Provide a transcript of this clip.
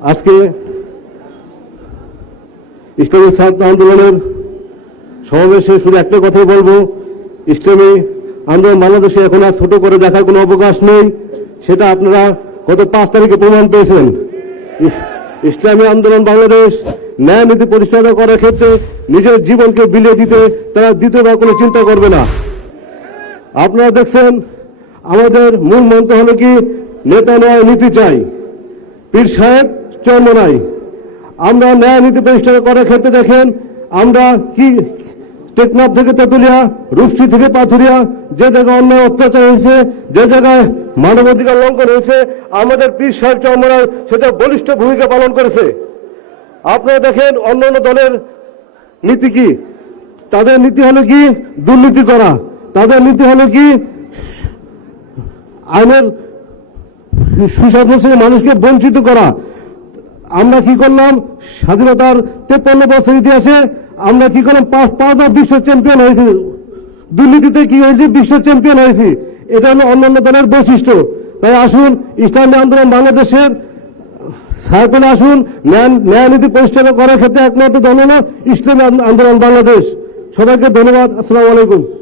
আজকে ইসলামী ছাত্র আন্দোলনের সমাবেশে শুধু একটা কথাই বলব, ইসলামী আন্দোলন বাংলাদেশে এখন আর ছোট করে দেখার কোনো অবকাশ নেই, সেটা আপনারা গত পাঁচ তারিখে প্রমাণ পেয়েছেন ইস- ইসলামী আন্দোলন বাংলাদেশ ন্যায় নীতি প্রতিষ্ঠা করার ক্ষেত্রে নিজের জীবনকে বিলিয়ে দিতে তারা দ্বিতীয়বার কোনো চিন্তা করবে না। আপনারা দেখছেন, আমাদের মূল মন্ত্র হলো কি নেতা নয় নীতি চাই পীর সাহেব চর্ম নাই। আমরা ন্যায় নীতি প্রতিষ্ঠা করার ক্ষেত্রে দেখেন, আমরা কি টেকনাফ থেকে তেতুলিয়া, রূপসী থেকে পাথুরিয়া, যে জায়গায় অন্যায় অত্যাচার হয়েছে, যে জায়গায় মানবাধিকার লঙ্ঘন হয়েছে, আমাদের পীর সাহেব চর্মরায় সেটা বলিষ্ঠ ভূমিকা পালন করেছে। আপনারা দেখেন অন্যান্য দলের নীতি কি? তাদের নীতি হলো কি? দুর্নীতি করা। তাদের নীতি হলো কি? আইনের সুশাসন মানুষকে বঞ্চিত করা। আমরা কি করলাম? স্বাধীনতার তেপ্পান্ন বছর ইতিহাসে আমরা কি করলাম? পাঁচ পাঁচবার বিশ্ব চ্যাম্পিয়ন হয়েছি। দুর্নীতিতে কি হয়েছে? বিশ্ব চ্যাম্পিয়ন হয়েছি। এটা হলো অন্যান্য দলের বৈশিষ্ট্য। তাই আসুন, ইসলামী আন্দোলন বাংলাদেশের সায়তনে আসুন। ন্যায় নীতি প্রতিষ্ঠা করার ক্ষেত্রে একমাত্র দল হলো ইসলামী আন্দোলন বাংলাদেশ। সবাইকে ধন্যবাদ। আসসালামু আলাইকুম।